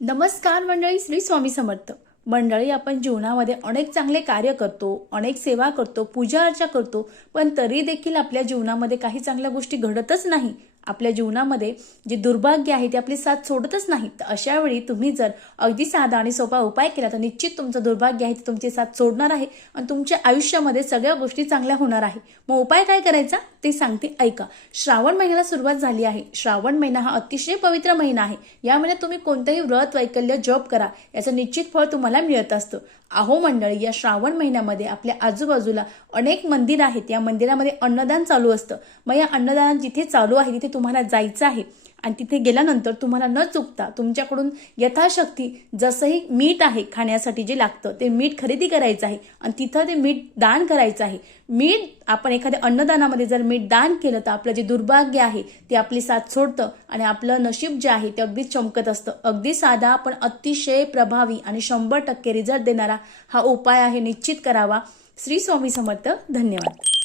नमस्कार मंडळी श्री स्वामी समर्थ. मंडळी आपण जीवनामध्ये अनेक चांगले कार्य करतो अनेक सेवा करतो पूजा अर्चा करतो पण तरी देखील आपल्या जीवनामध्ये काही चांगल्या गोष्टी घडतच नाही. आपल्या जीवनामध्ये जे दुर्भाग्य आहे ते आपली साथ सोडतच नाही तर अशा वेळी तुम्ही जर अगदी साधा आणि सोपा उपाय केला तर निश्चित तुमचं दुर्भाग्य आहे ते तुमची साथ सोडणार आहे आणि तुमच्या आयुष्यामध्ये सगळ्या गोष्टी चांगल्या होणार आहे. मग उपाय काय करायचा? ते सांगते ऐका. श्रावण महिन्याला सुरुवात झाली आहे. श्रावण महिना हा अतिशय पवित्र महिना आहे. या महिन्यात तुम्ही कोणतंही व्रत वैकल्य जॉब करा. याचं निश्चित फळ तुम्हाला मिळत असतं. अहो मंडळी या श्रावण महिन्यामध्ये आपल्या आजूबाजूला अनेक मंदिर आहेत. या मंदिरामध्ये अन्नदान चालू असतं. मग या अन्नदान जिथे चालू आहे तिथे तुम्हाला जायचं आहे. आणि तिथे गेल्यानंतर तुम्हाला न चुकता तुमच्याकडून यथाशक्ती जसंही मीठ आहे खाण्यासाठी जे लागतं ते मीठ खरेदी करायचं आहे. आणि तिथं ते मीठ दान करायचं आहे. मीठ आपण एखाद्या अन्नदानामध्ये जर मीठ दान केलं तर आपलं जे दुर्भाग्य आहे ते आपली साथ सोडतं आणि आपलं नशीब जे आहे ते अगदी चमकत असतं. अगदी साधा पण अतिशय प्रभावी आणि शंभर टक्के रिझल्ट देणारा हा उपाय आहे निश्चित करावा. श्री स्वामी समर्थ धन्यवाद.